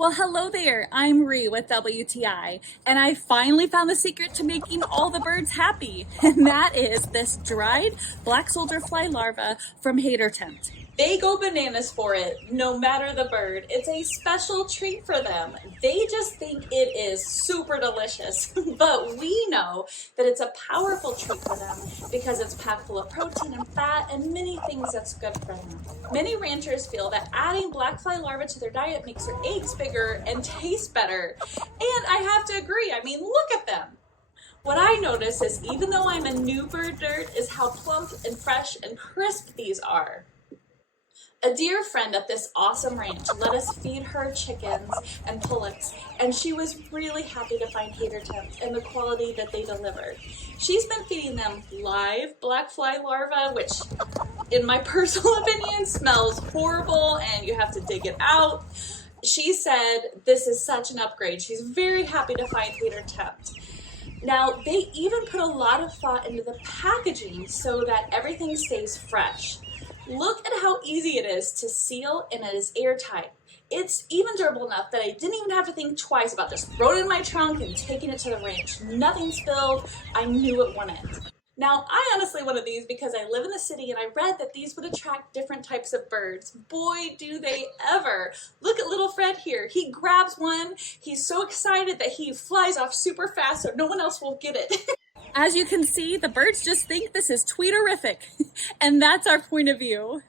Well, hello there. I'm Ree with WTI, and I finally found the secret to making all the birds happy, and that is this dried black soldier fly larva from Hatortempt. They go bananas for it, no matter the bird. It's a special treat for them. They just think it is super delicious, but we know that it's a powerful treat for them because it's packed full of protein and fat and many things that's good for them. Many ranchers feel that adding black fly larvae to their diet makes their eggs bigger and taste better. And I have to agree, I mean, look at them. What I notice is even though I'm a new bird nerd is how plump and fresh and crisp these are. A dear friend at this awesome ranch let us feed her chickens and pullets, and she was really happy to find Hatortempt and the quality that they delivered. She's been feeding them live black fly larvae, which in my personal opinion smells horrible and you have to dig it out. She said this is such an upgrade. She's very happy to find Hatortempt. Now, they even put a lot of thought into the packaging so that everything stays fresh. Look at how easy it is to seal and it is airtight. It's even durable enough that I didn't even have to think twice about just throwing it in my trunk and taking it to the ranch. Nothing spilled. I knew it wouldn't. Now, I honestly wanted these because I live in the city and I read that these would attract different types of birds. Boy, do they ever. Look at little Fred here. He grabs one. He's so excited that he flies off super fast so no one else will get it. As you can see, the birds just think this is tweeterific, and that's our point of view.